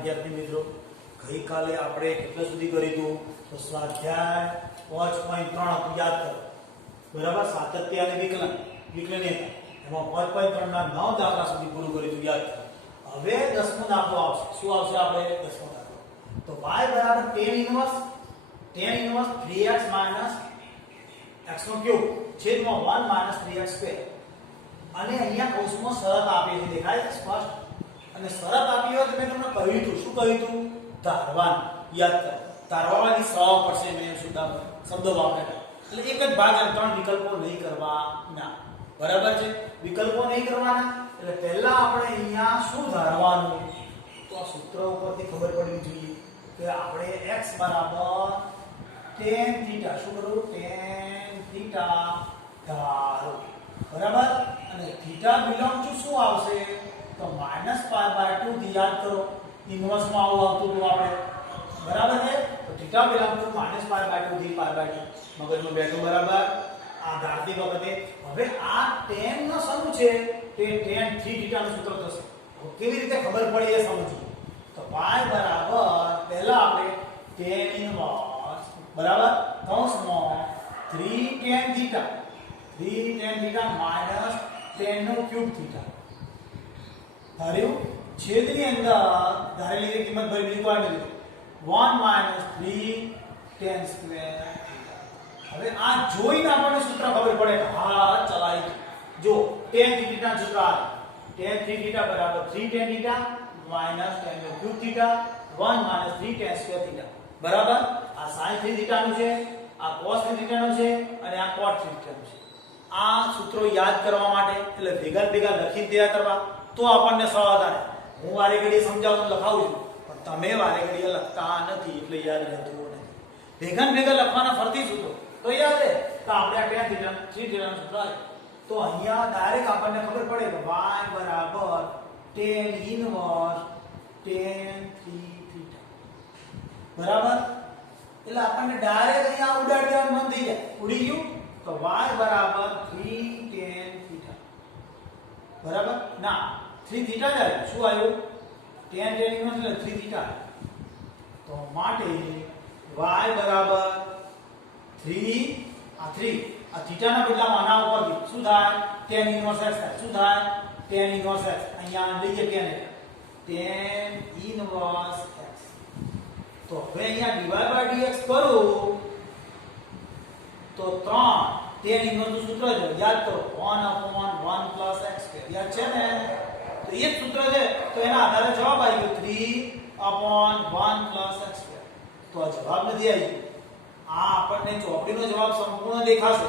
વિદ્યાર્થી મિત્રો, ગઈકાલે આપણે કેટલા સુધી કર્યું હતું? તો સ્વાધ્યાય 5.3 હતું, યાદ કરો. બરાબર, સાતત્ય અને વિકલનીયતા એમાં 5.3 ના 9 દાખલા સુધી પૂરું કર્યું હતું, યાદ કરો. હવે 10મો દાખલો આવશે. શું આવશે? આપણે 10મો દાખલો. તો y બરાબર tan ઇન્વર્સ 3x x નો ક્યુબ છેદમાં 1 3x સ્ક્વેર. અને અહીંયા કૌંસમાં શરત આપી છે, દેખાય છે સ્પષ્ટ. અને શરત આપી હોય તો મેં તમને કહ્યું હતું, શું કહ્યું હતું? ધારવાનું. યાદ કરો, ધારવાની સવાલ પડશે. મેં શબ્દો વાપર્યા એટલે એક જ ભાગ એમ 3 વિકલ્પો નહીં કરવાના. બરાબર છે? વિકલ્પો નહીં કરવાના એટલે પહેલા આપણે અહીંયા શું ધારવાનું? તો આ સૂત્ર ઉપરથી ખબર પડવી જોઈએ કે આપણે x બરાબર tan θ શું કરું? tan θ ધારો. બરાબર. અને θ બિલોંગ ટુ શું આવશે? તો -π/2 થી યાદ કરો. ઇન્વર્સમાં આવું આવતું હતું આપણે. બરાબર છે? તો θ બિલોંગ ટુ -π/2 થી π/2 મગજમાં બેઠું. બરાબર. આ ધારતી વખતે હવે આ tan નો શું છે? તે tan 3θ નું સૂત્ર થશે. કેવી રીતે ખબર પડી એ સમજીએ. તો y બરાબર પહેલા આપણે tan ઇન્વર્સ બરાબર કૌંસમાં 3 tan θ માઈનસ tan નો ક્યુબ θ ધાર્યું. છેદની અંદર ધારેલી કિંમત ભરી બીજું કોઈ નથી. 1 - 3 tan સ્ક્વેર θ. હવે આ જોઈને આપણને સૂત્ર ખબર પડે કે હા ચલાઈ જો tan θ ના સૂત્ર આ tan 3θ બરાબર 3 tan θ માઈનસ tan નો ક્યુબ θ 1 - 3 tan સ્ક્વેર θ. બરાબર. આ sin 3θ નું છે, આ cos 3θ નું છે અને આ cot 3θ નું છે. આ સૂત્રો યાદ કરવા માટે એટલે ભેગા લખી દયા કરવા તો આપણને સવાલ થાય. હું વારે ઘડીએ સમજાવું લખાવું છું પણ તમે વારે ઘડીએ લખતા નથી એટલે યાદ રહેતું નથી. ભેગા લખવાના ફરતી સૂત્રો તો યાદ રહે. તો આપણે આ tan θ 3θ નું સૂત્ર આવે તો અહીંયા ડાયરેક્ટ આપણને ખબર પડે કે y બરાબર tan ઇન્વર્સ tan 3θ. બરાબર. એટલે આપણને ડાયરેક્ટ અહીંયા ઉડાડી દેવાનું મન થઈ જાય. ઉડી ગયું. તો y બરાબર 3 tan θ. બરાબર. ના 3θ જ આવ્યું. શું આવ્યું? tan ઇન્વર્સ એટલે 3θ આવ્યું. તો માટે y બરાબર 3 આ θ ના બદલામાં આના ઉપરથી શું થાય? tan ઇન્વર્સ x થાય. શું થાય? tan inverse x. અહીંયા લઈએ tan ઇન્વર્સ x. તો હવે અહીંયા dy/dx કરું તો 3 tan ઇન્વર્સ નું સૂત્ર છે, યાદ કરો 1/1 + x². યાદ છે ને? તો એ જ સૂત્ર છે તો એના આધારે જવાબ આવી ગયો 3/1 + x². તો આ જવાબ નથી આવી. આ આપણને ચોપડીનો જવાબ સંપૂર્ણ દેખાશે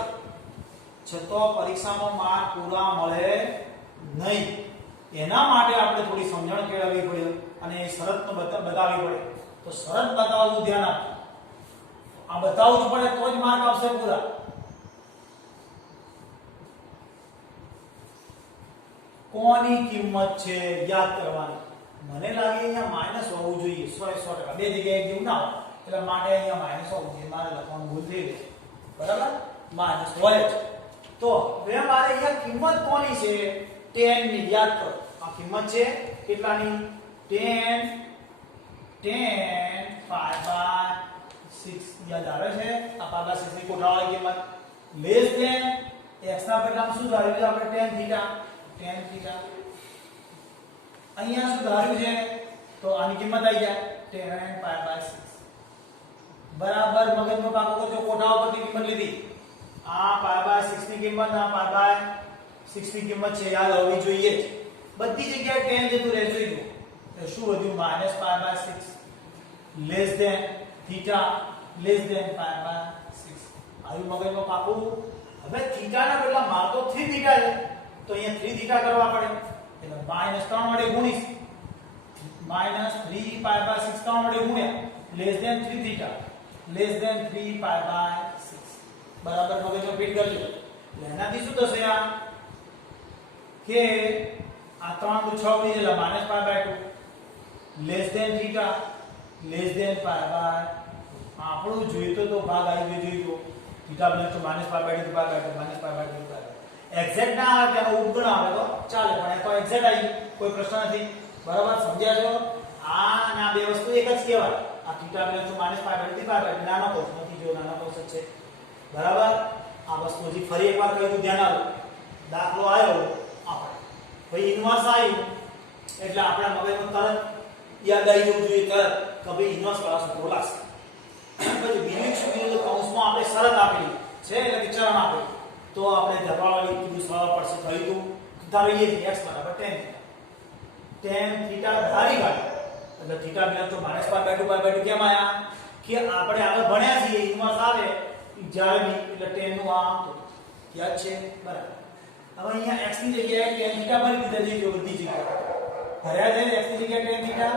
છતાં પરીક્ષામાં માર્ક પૂરા મળે નહીં. એના માટે આપણે થોડી સમજણ કેળવવી પડે અને શરત બતાવવી પડે. તો શરત બતાવવાનું ધ્યાન આપો. આ બતાવવું જ પડે તો જ માર્ક આવશે પૂરા. કોની કિંમત છે યાદ કરવાની. મને લાગે અહીંયા માઈનસ હોવું જોઈએ 100%. બે જગ્યાએ જેવું ના હોય એટલે માટે અહીંયા માઈનસ હોવું જોઈએ. મારે લખવાનું ભૂલ થઈ ગઈ. બરાબર. માઈનસ વોલેજ. તો હવે મારે અહીંયા કિંમત કોની છે? 10 ની. યાદ કરો આ કિંમત છે કેટલાની? 10 π/6 યાદ આવે છે? આ π/6 ની કોઠાવાળી કિંમત લેસ ધેન x ના બદલામાં શું ધાર્યું છે આપણે? tan θ. અહીંયા શું ધાર્યું છે? તો આની કિંમત આવી જાય 10 π/6 બરાબર. મગજનો કાકો જો કોઠા ઉપરથી કિંમત લીધી. આ π/6 ની કિંમત આ π/6 ની કિંમત છે યાદ હોવી જોઈએ. બધી જગ્યાએ tan જતું રહેશે. તો શું વધ્યું? -π/6 લેસ ધેન θ લેસ ધેન π/6. આવી મગજનો કાકો. હવે θ ના બદલા માર તો 3θ છે તો અહીંયા 3θ કરવા પડે એટલે -3 વડે ગુણીશ. -3 π/6 3 વડે ગુણ્યા લેસ ધેન 3θ લેસ ધેન 3 π/6. બરાબર. મગજનો ફિટ કરજો. એટલે એનાથી શું થશે? આ કે આ 3 તો 6 વળી એટલે -π/2 લેસ ધેન θ લેસ ધેન π/2. આપણું જોઈતો તો ભાગ આવી ગયો જોઈતો θ બને તો -π/2 -π/2 એક્ઝેક્ટ ના આવે તેનો ઉપગણ આવે તો ચાલે પણ એ તો એક્ઝેક્ટ આવી કોઈ પ્રશ્ન નથી. બરાબર. સમજ્યા છો? આ અને આ બે વસ્તુ એક જ કહેવાય. આ થીટા એટલે તો -π/π નાનો કોસ નથી, જો નાનો કોસ જ છે. બરાબર. આ વસ્તુ હજી ફરી એકવાર કહી દઉં, ધ્યાન આપો. દાખલો આવ્યો આપણે ભાઈ ઇન્વર્સ આવ્યું એટલે આપણા મગજમાં તરત યાદ આવી જવું જોઈએ તરત કે ભાઈ ઇન્વર્સ વાળા સૂત્રો લાગશે. પછી બીજું શું કીધું, કૌંસમાં આપણે શરત આપેલી છે એટલે કે ચરણ આપેલું, તો આપણે ધરવાળાની કીધું સરળ પડશે. કહ્યું ધારીએ x બરાબર tan થીટા ધારી કાઢ્યું એટલે થીટા બને તો -π/2 કેમ આયા કે આપણે આગળ ભણ્યા છીએ ઇન્વર્સ આવે જ્યારે બી એટલે tan નું આ તો યાદ છે. બરાબર. હવે અહીંયા x ની જગ્યાએ tan થીટા ભરી દીધા છે, બધી જગ્યાએ ભર્યા છે x ની જગ્યાએ tan થીટા.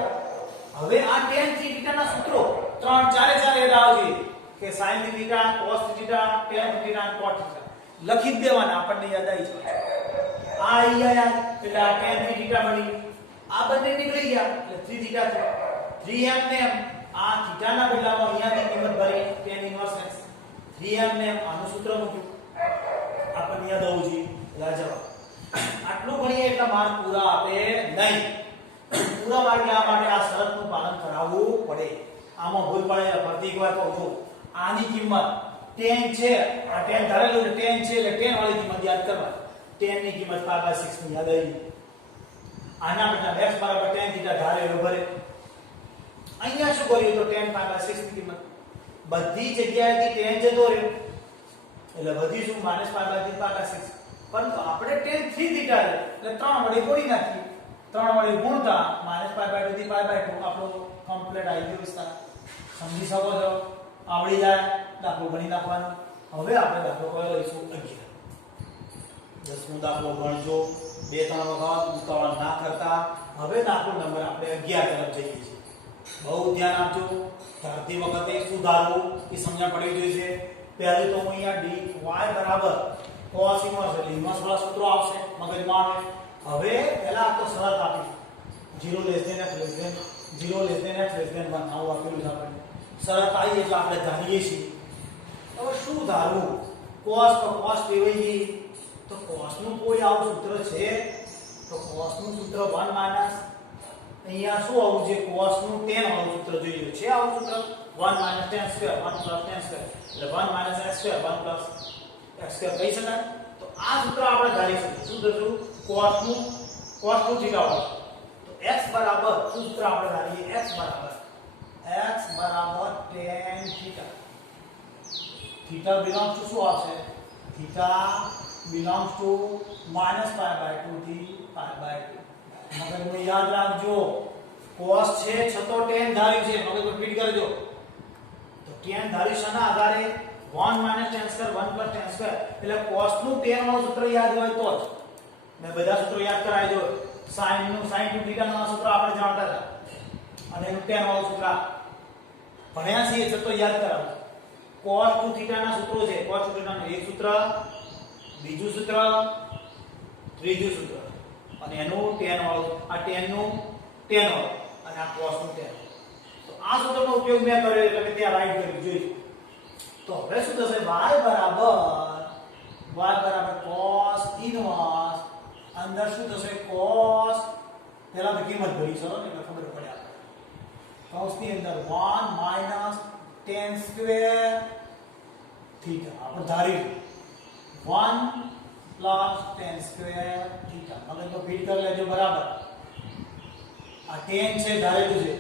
હવે આ tan થીટા ના સૂત્રો 3 4 યાદ આવશે કે sin theta cos theta tan theta cot theta લખી દેવાના, આપણને યાદ આવી જાય. આ અહીંયા એટલે આ tan થીટા બની, આ બંને નીકળી ગયા એટલે 3 થીટા થયો. 3m ને આ થીટાના બદલામાં અહીંયાની કિંમત ભરી tan ઇન્વર્સ x 3m ને આનું સૂત્ર મૂક્યું, આપણને યાદ આવવું જોઈએ. જવાબ આટલું ભણીએ એટલે માર્ક પૂરા આપે નહીં. પૂરા માર્ક લેવા માટે આ શરતનું પાલન કરાવવું પડે. આમાં ભૂલ પડે ફરી એકવાર કહું છું, આની કિંમત tan છે, આ tan ધારેલું છે, tan છે એટલે tan વાળી કિંમત યાદ કરવાની. tan ની કિંમત π/6 ની યાદ આવી. આના બદલે x બરાબર tan થીટા ધારેલો ભરે. અહીંયા શું કર્યું તો tan π/6 ની કિંમત બધી જગ્યાએથી tan જતો રહ્યો એટલે બધી શું -π/6. પરંતુ આપણે tan 3 થીટા એટલે 3 વડે ગુણી નાખીએ, 3 વડે ગુણતા -π/2 થી π/2 આપણો કમ્પ્લીટ આવી ગયો વિસ્તાર. સમજી શકો છો? આવડી જાય દાખલો ગણી નાખવાનો. હવે આપણે દાખલો કયો લઈશું? 11. 10મો દાખલો ગણજો, 2-3 વખત ઉતાવળ ના કરતા. હવે દાખલો નંબર આપણે 11 તરફ જઈએ છીએ. બહુ ધ્યાન આપજો. ધારતી વખતે શું ધારવું એ સમજણ પડવી જોઈએ. પહેલું તો અહીંયા dy બરાબર cos ઇન્વર્સ એટલે ઇન્વર્સ વાળા સૂત્રો આવશે મગજમાં આવે. હવે પહેલા તો શરત આપી 0 less than x less than 0 less than x less than 1 આવું આપેલું છે આપણે. શરત આવી એટલે આપણે ધારીએ છીએ. હવે શું ધારવું? cos તો cos લેવાઈ ગઈ તો cos નું કોઈ આવું સૂત્ર છે તો cos નું સૂત્ર 1 માઈનસ અહીંયા શું આવું છે cos નું tan વાળું સૂત્ર જોઈએ છે. આવું સૂત્ર 1 minus tan square 1 plus tan square એટલે 1 minus x square 1 plus x square કહી શકાય. તો આ સૂત્ર આપણે ધારી શકીએ. શું થયું? cos નું થીટા વાળું. તો x બરાબર સૂત્ર આપણે ધારીએ x બરાબર tan theta. Theta belongs to શું આવશે? થીટા બિલોંગ્સ ટુ -π/2 થી π/2. મગજમાં યાદ રાખજો cos છે છતો tan ધાર્યું છે, મગજમાં ફીટ કરજો. તો tan ધારી શાના આધારે? 1 tan સ્ક્વેર 1 tan સ્ક્વેર એટલે cos નું tan વાળું સૂત્ર યાદ હોય તો જ. મેં બધા સૂત્રો યાદ કરાવી દો. sin નું sin to θ નું સૂત્ર આપણે જાણતા હતા અને એનું tan વાળું સૂત્ર ભણ્યા છીએ છતો યાદ કરાવો. cos to θ ના સૂત્રો છે. cos to θ નું એક સૂત્ર, બીજું સૂત્ર, ત્રીજું સૂત્ર અને એનું tan વાળું. આ tan નું tan વાળું અને આ cos નું tan. તો આ સૂત્રનો ઉપયોગ મેં કર્યો એટલે કે ત્યાં રાઈટ કરી જોઈશું. તો હવે શું થશે? y બરાબર cos ઇન્વર્સ અંદર શું થશે? cos પહેલા તો કિંમત ભરી ચલો ને એટલે ખબર પડે આપણે. કૌંસની અંદર 1 tan સ્ક્વેર થીટા આપણે ધારી 1 tan સ્ક્વેર થીટા. મગજ તો ફીટ કરી લેજો બરાબર. આ tan છે ધારેલું છે.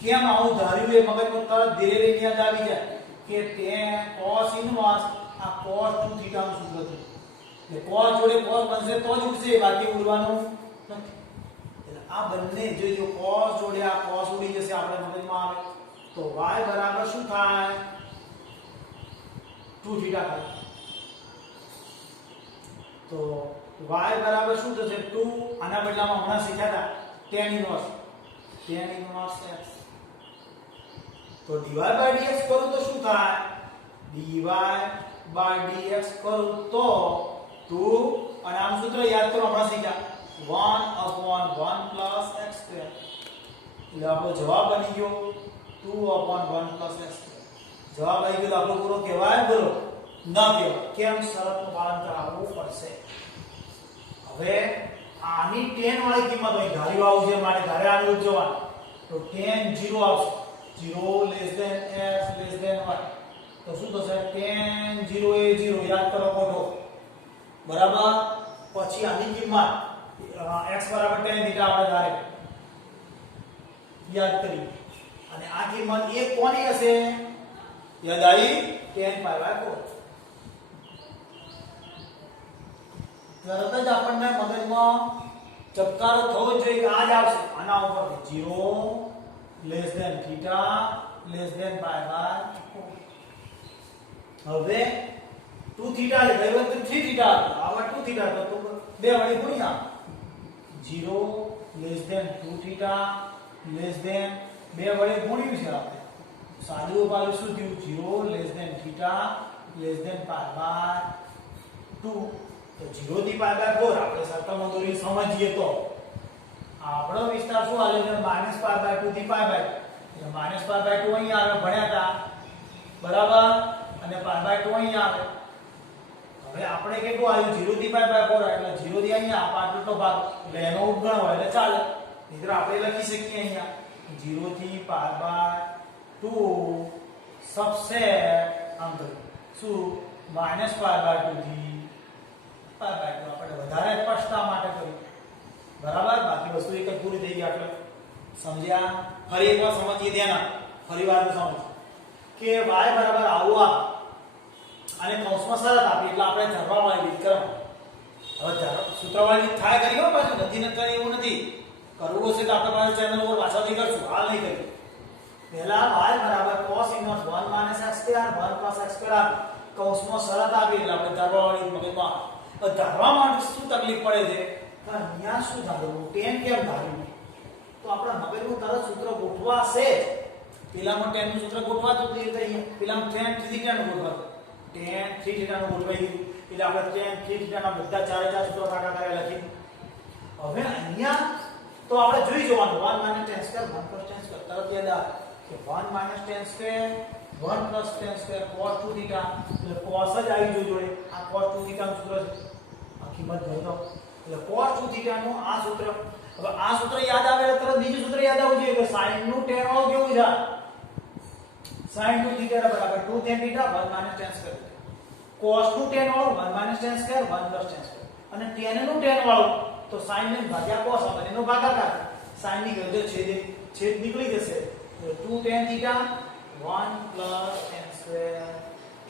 કેમ આવું ધાર્યું એ મગજમાં તરત ધીરે ધીરે યાદ આવી જાય કે tan cos ઇન્વર્સ આ cos 2 થીટા નું સૂત્ર છે. એટલે cos જોડે cos બનશે તો જ ઉડશે, બાકી ઉડવાનું નથી. એટલે આ બંને જો cos જોડે આ cos ઉડી જશે આપણે મગજમાં આવે તો y બરાબર શું થાય? 2 થીટા થાય. તો y બરાબર શું થશે? 2 આના બદલામાં હમણાં શીખ્યા હતા tan ઇન્વર્સ x. તો dy/dx કરું તો શું થાય? dy/dx કરું તો 2 અને આનું સૂત્ર યાદ કરો હમણાં શીખ્યા 1/1 x સ્ક્વેર. એટલે આપણો જવાબ બની ગયો 2/1 x સ્ક્વેર. જવાબ આવી ગયો. આપણો પૂરો કહેવાય? બોલો ન કહેવાય. કેમ? શરતનું પાલન કરાવવું પડશે. હવે આની tan વાળી કિંમત અહીં ધાર્યું આવું છે માટે ધારે આનું જવાનું તો tan 0 આવશે 0 less than x less than y તો શું થશે tan 0 એ 0 યાદ કરો કોઠો બરાબર પછી આની કિંમત x બરાબર tan થીટા આપણે ધારે યાદ કરી અને આ કિંમત એક કોની હશે યાદ આવી tan pi by 4 તરત જ આપણને મગજમાં ચપકારો થવો જોઈએ કે આ જ આવશે આના ઉપરથી 0 less than theta less than pi by 4 હવે 2 થીટા લે ગઈ વખતે 3 થીટા આવા 2 થીટા તો બે વડે ગુણ્યા 0 less than 2 theta less than બે વડે ગુણ્યું છે આપણે સાદું પાડું શું થયું 0 less than theta less than pi by 2 તો 0 થી pi by 4 આપણે સરખામણી દોરી સમજીએ તો આપણો વિસ્તાર શું આલે છે -pi by 2 થી pi by 2 એટલે -pi by 2 અહીં આવે ભણ્યા હતા બરાબર અને pi by 2 અહીં આવે હવે આપણે કેટલું આવ્યું 0 થી pi by 4 એટલે 0 થી અહીંયા આટલો ભાગ એટલે એનો ઉપગણ હોય એટલે ચાલે મિત્રો આપણે લખી શકીએ અહીંયા 0 થી pi by 2 સબસેટ આમ તો શું -pi by 2 થી pi by 2 આપણે વધારે સ્પષ્ટતા માટે કર્યું બરાબર બાકી વસ્તુ એક જ પૂરી થઈ ગઈ એટલે સમજ્યા ફરી એકવાર સમજીએ ધ્યાન ફરી વાર સમજ કે y બરાબર આવું આ અને કૌંસમાં શરત આપી એટલે આપણે ધરવાવાળી રીત કરો હવે સૂત્રવાળી રીત થાય કરી હો પાછું નથી ન કરી એવું નથી કરવું હશે તો આપણે પાછું ચેનલ ઉપર પાછળથી કરશું હાલ નહીં કરીએ પહેલા y બરાબર cos ઇન્વર્સ 1 - x² 1 + x² કૌંસમાં શરત આપી એટલે આપણે ધરવાવાળી મગજમાં ધારવા માટે શું તકલીફ પડે છે કે અહીંયા શું ધારવું tan કેમ ધારવું તો આપણા મગજનું તરત સૂત્ર ગોઠવાશે પેલામાં tan નું સૂત્ર ગોઠવાતું તો એટલે અહીંયા પેલામાં tan 3 θ નું ગોઠવાતું tan 3 θ નું ગોઠવાઈ એટલે આપણે tan 3 θ ના બધા ચારે ચાર સૂત્રો કાકા કરે લખી હવે અહીંયા તો આપણે જોઈ જવાનું 1 - tan², 1 + tan² તરત યાદ આવે કે 1 - tan², 1 + tan² cos 2 θ એટલે cos જ આવી જોઈ જોડે આ cos 2 θ નું સૂત્ર છે આ કિંમત ગઈ તો એટલે cos 2 θ નું આ સૂત્ર હવે આ સૂત્ર યાદ આવે એટલે તરત બીજું સૂત્ર યાદ આવવું જોઈએ કે sin નું tan વાળું કેવું છે sin 2 θ બરાબર 2 tan θ 1 - tan². cos નું tan વાળું 1 - tan², 1 + tan² અને tan નું tan વાળું તો sin ને ભાગ્યા cos આવે એનો ભાગાકાર sin ની ગયો છેદ નીકળી જશે તો 2 tan θ 1 +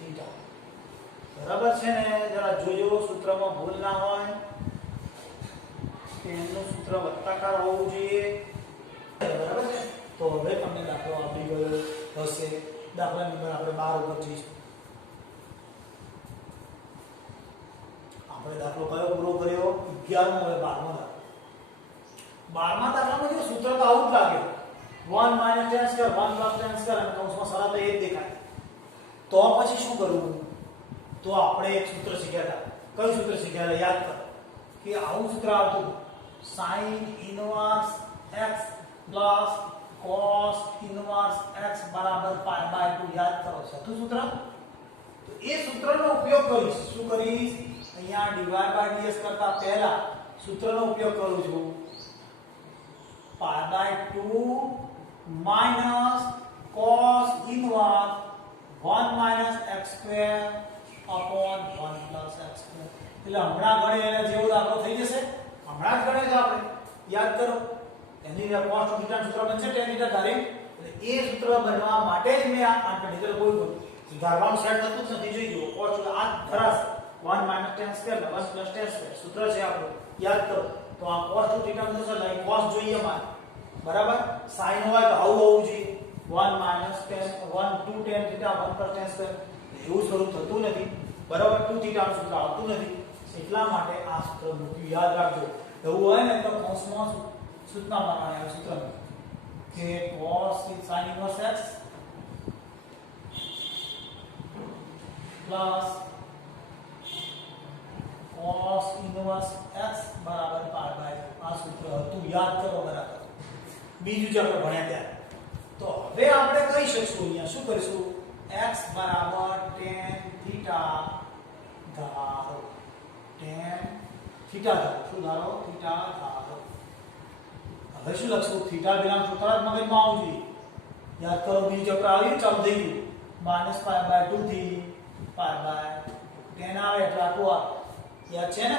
tan²θ બરાબર છે ને જરા જોજો સૂત્રમાં ભૂલ ના હોય tan નું સૂત્ર વત્તાકાર હોવું જોઈએ બરાબર છે તો હવે તમને દાખલો આપી ગયો હશે દાખલા નંબર આપણે 12 ઉપર જઈશું આપણે દાખલો કયો પૂરો કર્યો 11મો હવે 12મા દાખલામાં જો સૂત્ર તો આવું જ લાગે 1 - tan², 1 + tan² અને કૌંસમાં શરત એ જ દેખાય તો પછી શું કરવું તો આપણે એક સૂત્ર શીખ્યા હતા કયું સૂત્ર શીખ્યા હતા યાદ કરો કે આવું સૂત્ર આવતું sin inverse x plus cos inverse x બરાબર pi by 2 યાદ કરો છઠ્ઠું સૂત્ર તો એ સૂત્રનો ઉપયોગ કરીશ શું કરીશ અહીંયા dy by dx કરતા પહેલા સૂત્રનો ઉપયોગ કરું છું pi by 2 minus cos inverse 1 - x² upon 1 + x². એટલે હમણાં ગણે એને જેવો દાખલો થઈ જશે હમણાં જ ગણે છે આપણે યાદ કરો એની cos 2 θ સૂત્ર બનશે tan θ ધારી એટલે એ સૂત્ર બનવા માટે જ મેં આ નહીતર કોઈ સુધારવાનું સેટ થતું જ નથી જોઈ જુઓ cos આ ધરાશે 1 - tan², 1 + tan² સૂત્ર છે આપણું યાદ કરો તો આ cos 2 θ નું સૂત્ર લઈ cos જોઈએ મારે બરાબર sin હોય તો આવું હોવું જોઈએ 1 - tan 2 tan θ 1 + tan² એવું સ્વરૂપ થતું નથી બરાબર 2 θ નું સૂત્ર આવતું નથી એટલા માટે આ સૂત્ર મૂક્યું યાદ રાખજો એવું હોય ને તો કૌંસમાં સૂત્રમાં આ સૂત્ર કે cos sin inverse x plus cos inverse x બરાબર pi by આ સૂત્ર હતું યાદ કરો બરાબર બીજું જે આપણે ભણ્યા ત્યારે તો હવે આપણે કહી શકશું અહીંયા શું કરીશું x બરાબર tan θ ધારો tan θ ધારો શું ધારો θ ધારો હવે શું લખશું થીટા બિલોંગ્સ ટુ તરત મગજમાં આવવું જોઈએ યાદ કરો બીજું ચક્ર આવ્યું ચાલુ થઈ ગયું -π/2 થી π/10 આવે એટલે આટલું આવે યાદ છે ને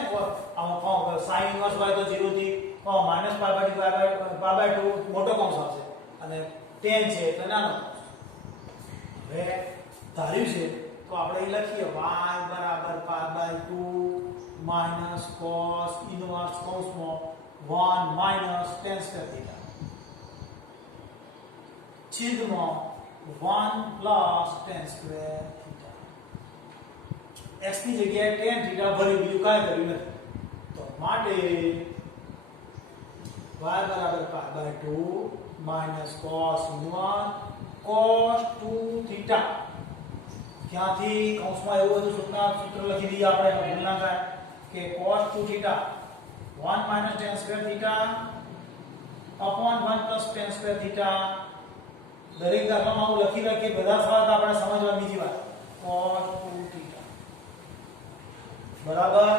આમાં sin ઇન્વર્સ હોય તો 0 થી -π/2 મોટો કૌંસ આવશે અને 10 છે એટલે નાનો હવે ધાર્યું છે તો આપણે એ લખીએ y = π/2 માઈનસ cos ઇન્વર્સ કૌંસમાં 1 માઈનસ tan સ્ક્વેર થીટા છેદમાં 1 plus tan square theta x ની જગ્યાએ tan થીટા ભરી બીજું કાંઈ કર્યું નથી તો માટે y = π/2 minus cos inverse cos 2 theta ક્યાંથી કૌંસમાં એવું બધું સૂત્ર લખી દઈએ આપણે ભૂલ ના થાય કે cos 2 theta 1 minus tan square theta upon 1 plus tan square theta દરેક દાખલામાં હું લખી રાખીએ બધા સવાલ આપણે સમજવા બીજી વાત cos 2 theta બરાબર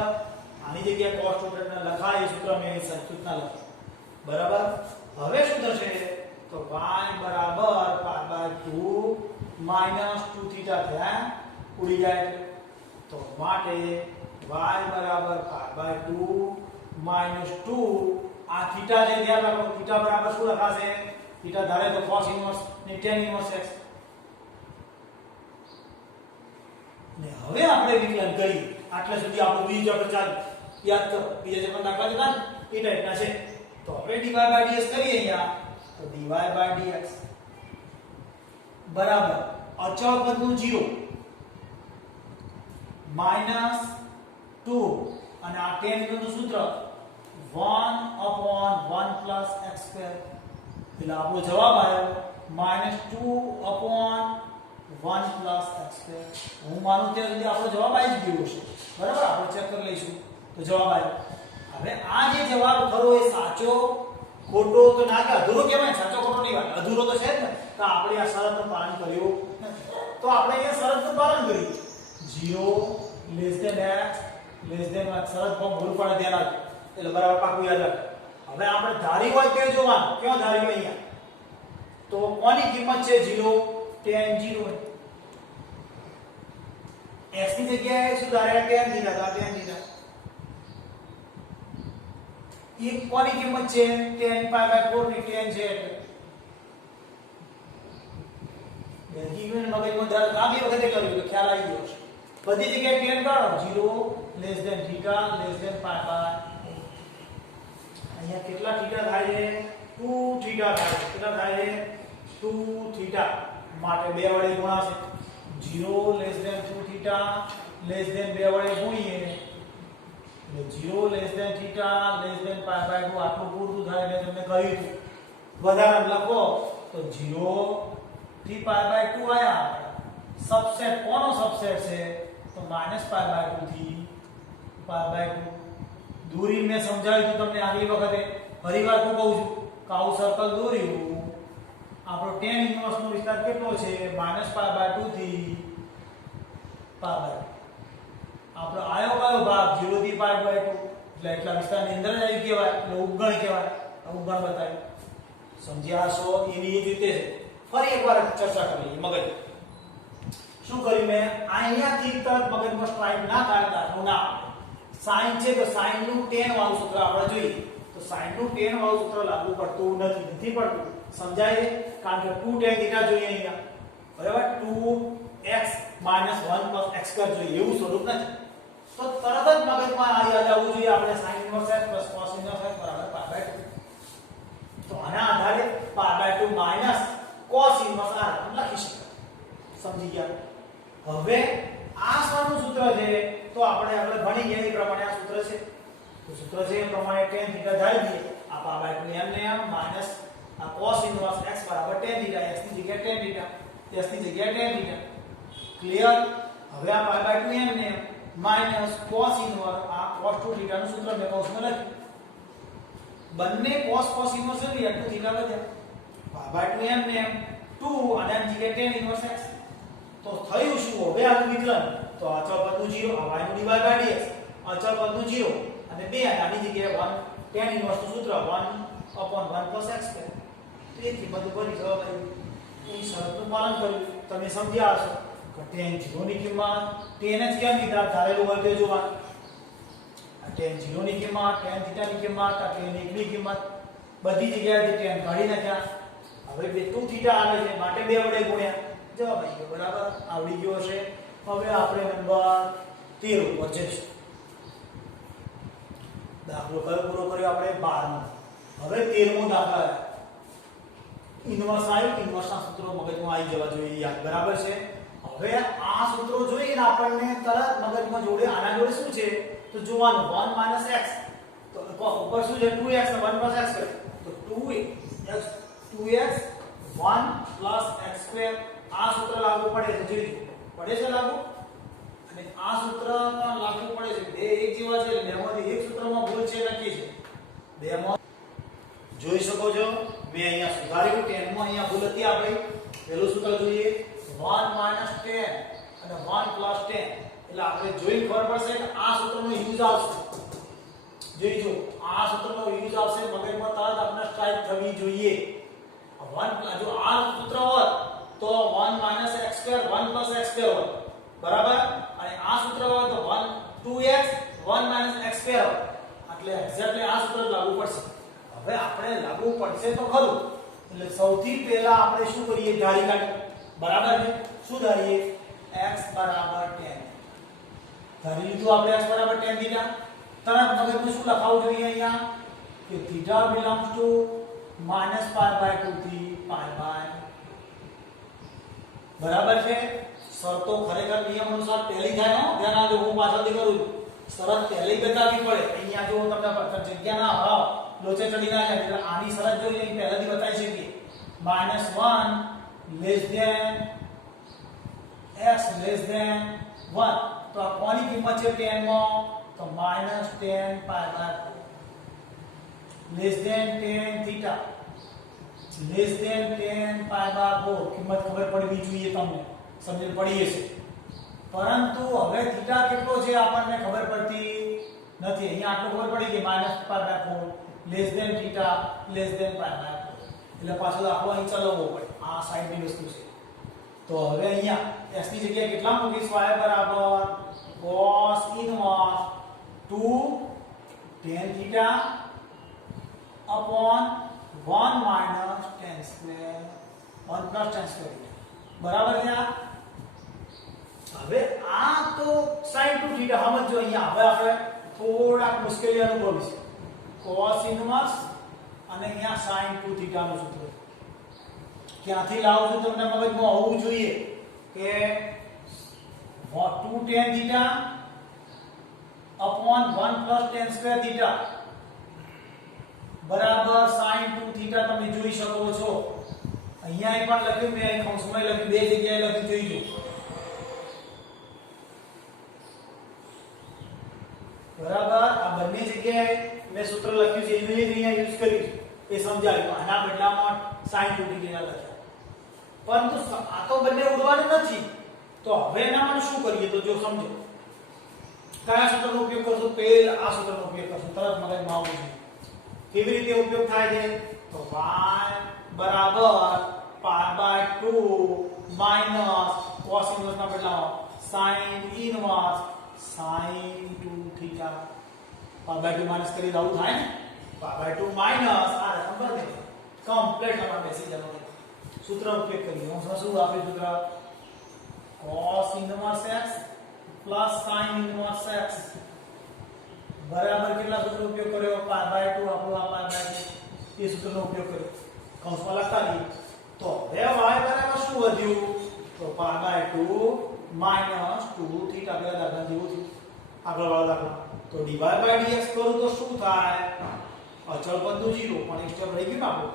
આની જગ્યાએ cos 2 theta લખાય સૂત્ર મેં સૂચના લખી બરાબર હવે શું થશે તો y = π/2 minus 2 theta થયા ઉડી જાય તો માટે y = π/2 minus 2 આ થીટા જે ધ્યાન રાખો થીટા બરાબર શું લખાશે થીટા ધારે તો cos ઇન્વર્સ ને tan ઇન્વર્સ x ને હવે આપણે વિકલન કરી આટલા સુધી આપણું બીજું આપણે ચાલુ યાદ કરો બીજા જે પણ દાખલા હતા ને એ ટાઈપના છે તો હવે dy/dx કરીએ અહીંયા તો dy/dx બરાબર અચળ પદનું 0 minus 2 અને આ tan ઇન્વર્સનું સૂત્ર 1/1 plus x square એટલે આપણો જવાબ આવ્યો -2/1 plus x square હું માનું ત્યાં સુધી આપણો જવાબ આવી જ ગયો છે બરાબર આપણે ચેક કરી લઈશું તો જવાબ આવ્યો હવે આ જે જવાબ ખરો એ સાચો ખોટો તો ના કે અધૂરો કહેવાય સાચો ખોટો નહીં વાત અધૂરો તો છે જ ને તો આપણે આ શરતનું પાલન કર્યું નથી તો આપણે અહીંયા શરતનું પાલન કર્યું 0 x શરત પર ભૂલ પડે ધ્યાન રાખજો એટલે બરાબર પાકું યાદ રાખો હવે આપણે ધારી હોય તે જોવાનું ક્યાં ધાર્યું અહીંયા તો કોની કિંમત છે 0 tan 0 x ની જગ્યાએ શું ધાર્યા tan થીટા એ કોની કિંમત છે tan π/4 ની tan છે એટલે બેગીન મગજમાં દર આ બે વખતે કર્યું તો ખ્યાલ આવી ગયો છે બધી જગ્યાએ tan કાઢો 0 θ π/4 અહીંયા કેટલા થીટા થાય છે 2 થીટા થાય કેટલા થાય છે 2 થીટા માટે 2 વડે ગુણાશે 0 2 થીટા 2 વડે ગુણીએ એટલે 0 થીટા π/2 આટલું પૂરું થાય એટલે તમને કહ્યું હતું વધારે લખો તો 0 થી π/2 આયા સબસેટ કોનો સબસેટ છે તો -π/2 થી π/2 દૂરી મેં સમજાવ્યું હતું તમને આગલી વખતે ફરીવાર હું કહું છું કે આવું સર્કલ દોર્યું આપણો tan ઇન્વર્સ નો વિસ્તાર કેટલો છે -π/2 થી π/2 આપણો આયો કયો ભાગ 0 થી π/2 એટલે એટલા વિસ્તારની અંદર જ આવી કહેવાય એટલે ઉપગણ કહેવાય ઉપગણ બતાવ્યું સમજ્યા છો એની જ રીતે ફરી એકવાર ચર્ચા કરી મગજ શું કર્યું મેં અહીંયાથી તરત મગજમાં સ્ટ્રાઇક ના થાય દાખલો ના sin છે તો sin નું tan વાળું સૂત્ર આપણે જોઈએ તો sin નું tan વાળું સૂત્ર લાગુ પડતું નથી પડતું સમજાય છે કારણ કે 2 tan θ જોઈએ અહીંયા બરાબર 2x - 1 + x² જોઈએ એવું સ્વરૂપ નથી તો તરત જ મગજમાં આ યાદ આવવું જોઈએ આપણે sin inverse x + cos inverse x = π/2 તો આના આધારે π/2 - cos ઇન્વર્સ r લખી શકાય સમજી ગયા હવે આ શાનું સૂત્ર છે તો આપણે ભણી ગયા એ પ્રમાણે આ સૂત્ર છે તો સૂત્ર છે એ પ્રમાણે tan θ ધારી દઈએ આ π/2 એમને એમ માઈનસ આ cos inverse x = tan θ x ની જગ્યાએ tan θ s ની જગ્યાએ tan θ ક્લિયર હવે આ π/2 એમને માઈનસ cos ઇન્વર્સ આ cos 2 θ નું સૂત્ર મેં કૌંસમાં લખ્યું બંને cos ઇન્વર્સ એટલે 2 θ વધ્યા π/2 એમને 2 અને આની જગ્યાએ tan ઇન્વર્સ x તો થયું શું હવે આનું વિકલન તો અચળ પદનું 0 આ y નું dy/dx અચળ પદનું 0 અને 2 અને આની જગ્યાએ 1 tan ઇન્વર્સ નું સૂત્ર 1 upon 1 plus x square. તો એ કિંમત ભરી જવાબ આવી. એ શરતનું પાલન કર્યું. તમે સમજ્યા હશો કે tan 0 ની કિંમત tan જ કેમ લીધા ધારેલું હોય તે જોવાનું. tan 0 ની કિંમત, tan θ ની કિંમત, tan 1 ની કિંમત બધી જગ્યાએથી tan કાઢી નાખ્યા. હવે 2θ આવે છે માટે 2 વડે ગુણ્યા. જવાબ આવી ગયો. બરાબર આવડી ગયો હશે. હવે આપણે નંબર 13 ઉપર જઈશું. દાખલો કયો પૂરો કર્યો આપણે 12મો. હવે 13મો દાખલા ઇન્વર્સ આવી. ઇન્વર્સના સૂત્રો મગજમાં આવી જવા જોઈએ યાદ. બરાબર છે. હવે આ સૂત્રો જોઈને આપણને તરત મગજમાં જોડે આના જોડે શું છે તો જોવાનું 1 - x તો ઉપર શું છે 2x ને 1 + x કરે તો 2x 1 + x² આ સૂત્ર લાગુ પડે છે. જોઈજો પડે છે લાગુ. અને આ સૂત્ર પણ લાગુ પડે છે. બે એક જેવા છે એટલે બેમાંથી એક સૂત્રમાં ભૂલ છે નક્કી છે. બેમાં જોઈ શકો છો મેં અહીંયા સુધાર્યું. 10 માં અહીંયા ભૂલ હતી આપણી. પહેલું સૂત્ર જોઈએ 1 - 10 અને 1 + 10 એટલે આપણે જોઈને ખબર પડશે કે આ સૂત્રનો યુઝ આવશે. જોઈજો આ સૂત્રનો યુઝ આવશે. મગજમાં તરત આપણે સ્ટ્રાઇક થવી જોઈએ. 1 જો આ સૂત્ર હોત તો 1 - x² 1 + x² હોત. બરાબર. અને આ સૂત્ર હોય તો 2x 1 - x² હોત. એટલે એક્ઝેક્ટલી આ સૂત્ર લાગુ પડશે. હવે આપણે લાગુ પડશે તો ખરું. એટલે સૌથી પહેલા આપણે શું કરીએ ધારી કાઢીએ. બરાબર છે. શું ધારીએ x = 10 ધારી લીધું આપણે x = tan θ. તરત મગજમાં શું લખાવું જોઈએ અહીંયા કે θ belongs to -π/2 થી π/. બરાબર છે. શરતો ખરેખર નિયમ અનુસાર ટેલી થાય હો. ધ્યાન આપજો. હું પાછળથી કરું છું. શરત ટેલી બતાવવી પડે. અહીંયા જો તમને જગ્યા ના ભાવ લોચે ચડી ના જાય એટલે આની શરત જોઈએ અહીં પહેલાથી બતાવી શકીએ. -1 x < 1 તો આ કોની કિંમત છે 10 માં તો -10 π/4 < 10 θ < 10 π/4 કિંમત ખબર પડવી જોઈએ. તમને સમજણ પડી હશે. પરંતુ હવે θ કેટલો છે આપણને ખબર પડતી નથી. અહીંયા આટલું ખબર પડી કે -π/4 < θ < π/4 એટલે પાછો દાખલો અહીં ચલાવવો પડે. આ સાઈડની વસ્તુ છે. તો હવે અહીંયા s ની જગ્યાએ કેટલા મૂકીશ? y = cos inverse 2 tan θ upon 1 - tan² 1 + tan². બરાબર છે. હવે આ તો sin 2θ સમજો. અહીંયા હવે આપણે થોડાક મુશ્કેલી અનુભવીશું. cos inverse અને અહીંયા sin 2θ નું સૂત્ર ક્યાંથી લાવું છું તમને મગજમાં હોવું જોઈએ કે 2 tan θ upon 1 + tan² θ બરાબર sin 2θ તમે જોઈ શકો છો. અહીંયા પણ લખ્યું મેં અહીં કૌંસમાં લખ્યું. બે જગ્યાએ લખ્યું જોઈજો. બરાબર. આ બંને જગ્યાએ મેં સૂત્ર લખ્યું છે એનું અહીંયા યુઝ કર્યું એ સમજાવ્યું. આના બદલામાં sin 2θ લખ્યા. પરંતુ આ તો બંને ઉડવાનું નથી. તો હવે એનામાં શું કરીએ તો જો સમજો. કયા સૂત્રનો ઉપયોગ કરશું? પહેલા આ સૂત્રનો ઉપયોગ કરશું. તરત મગજમાં આવવું જોઈએ. કેવી રીતે ઉપયોગ થાય છે? તો y = π/2 - cos inverse ના બદલામાં sin inverse sin 2θ π/2 માઈનસ કરી આવું થાય ને. π/2 માઈનસ આ રકમ પર દે કમ્પ્લીટ તમારે બેસી જવાનું. સૂત્ર ઉપયોગ કરીએ. હું શું આપ્યું સૂત્ર? cos inverse x + sin inverse x બરાબર કેટલા સૂત્ર ઉપયોગ કર્યો? π/2 આપણો આ π/2 એ સૂત્રનો ઉપયોગ કર્યો. કૌંસમાં લખતા રહીએ. તો હવે y બરાબર શું વધ્યું? તો π/2 - 2θ પેલા દાખલા જેવું થયું. આગળ વાળો દાખલો. તો dy/dx કરું તો શું થાય? અચળ પદનું 0 પણ એક સ્ટેપ રહી ગયું ને આપણું.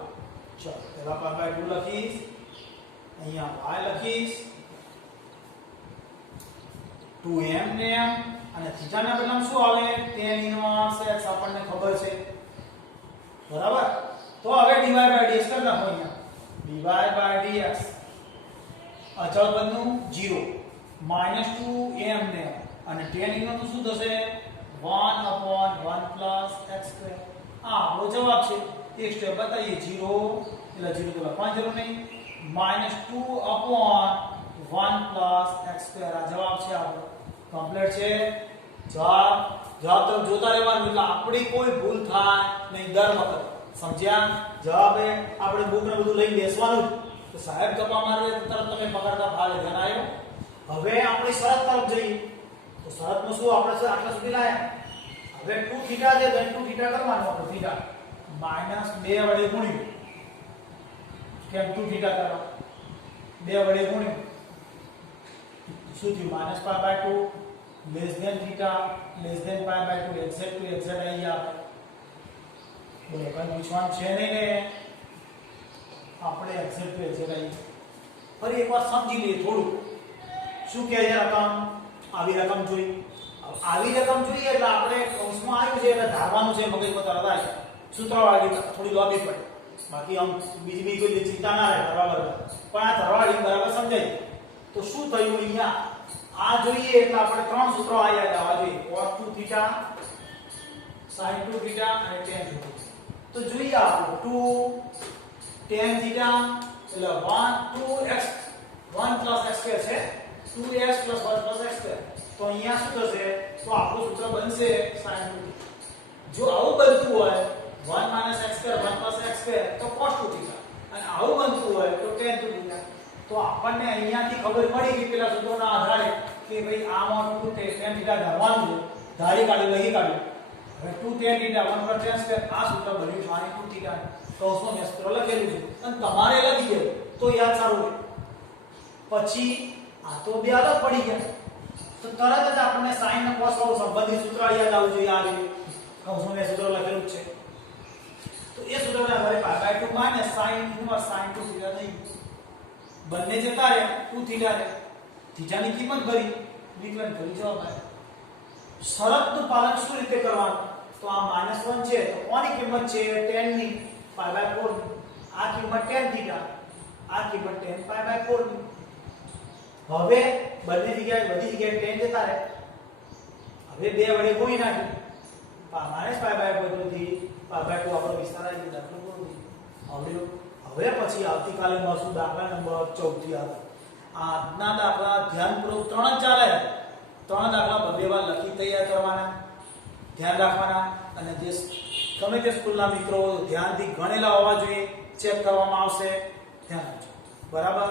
ચલો પહેલા π/2 લખીશ. અહીંયા y લખીશ 2m ને m અને θ ના બદલામાં શું આવે? tan inverse x આપણને ખબર છે. બરાબર. તો હવે dy/dx કરી નાખો. અહીંયા dy/dx અચળ પદનું 0 -2m ને અને tan inverse શું થશે? 1/1 + x². આ આપણો જવાબ છે. એક સ્ટેપ બતાવીએ 0 એટલે 0 તો લખવાની જરૂર નહીં -2 upon 1 plus x2 આ જવાબ છે આપણો કમ્પ્લીટ છે જવાબ તરફ જોતા રહેવાનું એટલે આપણી કોઈ ભૂલ થાય નહીં દર વખત સમજ્યા જવાબ એ આપણે બુક ને બધું લઈને બેસવાનું તો સાહેબ ગપ્પા મારે તો તરત તમે પકડતા ભાલે ધ્યાન આવ્યો હવે આપણે શરત તરફ જઈએ તો શરતનું શું આપણે આટલા સુધી લાયા હવે 2 થીટા છે then 2 થીટા કરવાનું આપણે થીટા -2 વડે ગુણ્યું કેમ 2 થીટા કરવા 2 વડે ગુણ્યું શું થયું -π/2 less than theta less than π/2 exact to exact આવી ગયા બોલો કઈ પૂછવાનું છે નહીં ને આપણે exact to exact આવી ફરી એકવાર સમજી લઈએ થોડું શું કહે છે રકમ આવી રકમ જોઈએ એટલે આપણે કૌંસમાં આવ્યું છે એટલે ધારવાનું છે મગજમાં તરત આવી સૂત્રવાળી થોડી લોબી પડે બાકી આમ બીજી કોઈ ચિંતા ના રહે બરાબર પણ આ ધારવાળી બરાબર સમજાય તો શું થયું અહીંયા આ જોઈએ એટલે આપણે ત્રણ સૂત્રો આયા જવા જોઈએ cos2 થીટા sin2 થીટા અને tan થીટા તો જોઈએ આપણે 2 tan થીટા એટલે 2x 1 x2 છે 2x 1 x2 તો અહીંયા શું થશે તો આપણું સૂત્ર બનશે sin2 જો આવું બનતું હોય 1 x2 1 x2 તો cos2 થીટા અને આવું બનતું હોય તો tan2 થીટા તો આપણને અહીંયાથી ખબર પડી કે પેલા સૂત્રોના આધારે કે ભાઈ આ માં 2 tan થીટા ધારવાનું છે ધારી કાઢી લઈ કાઢ્યું હવે 2 tan થીટા 1 tan સ્ક્વેર આ સૂત્ર બન્યું sin2 થીટા કૌંસમાં મેં સૂત્ર લખેલું છે અને તમારે લખી દે તો યાદ સારું રહે પછી આ તો બે અલગ પડી ગયા તો તરત જ આપણને sin અને cos વાળું સંબંધિત સૂત્ર યાદ આવવું જોઈએ આ રીતે કૌંસમાં મેં સૂત્ર લખેલું છે તો એ સૂત્રના આધારે π/2 sin ઇન્વર્સ sin2 થીટા થઈ બંને જતા રહે 2 થીટા રહે થીટાની કિંમત ભરી વિકલન કરી જવાબ આવે શરતનું પાલન શું રીતે કરવાનું તો આ -1 છે તો કોની કિંમત છે tan ની π/4 આ કિંમત tan થીટા આ કિંમત tan π/4 ની હવે બધી જગ્યાએ tan જતા રહે હવે બે વડે ગુણી નાખી -π/4 થી π/2 આપણો વિસ્તાર આવી દાખલો પૂરો હવે પછી આવતીકાલે મળશું દાખલા નંબર 14 થી આગળ આજના દાખલા ધ્યાનપૂર્વક ત્રણ જ ચાલે ત્રણ દાખલા બબે વાર લખી તૈયાર કરવાના ધ્યાન રાખવાના અને જે ગમે તે સ્કૂલના મિત્રો ધ્યાનથી ગણેલા હોવા જોઈએ ચેક કરવામાં આવશે ધ્યાન રાખજો બરાબર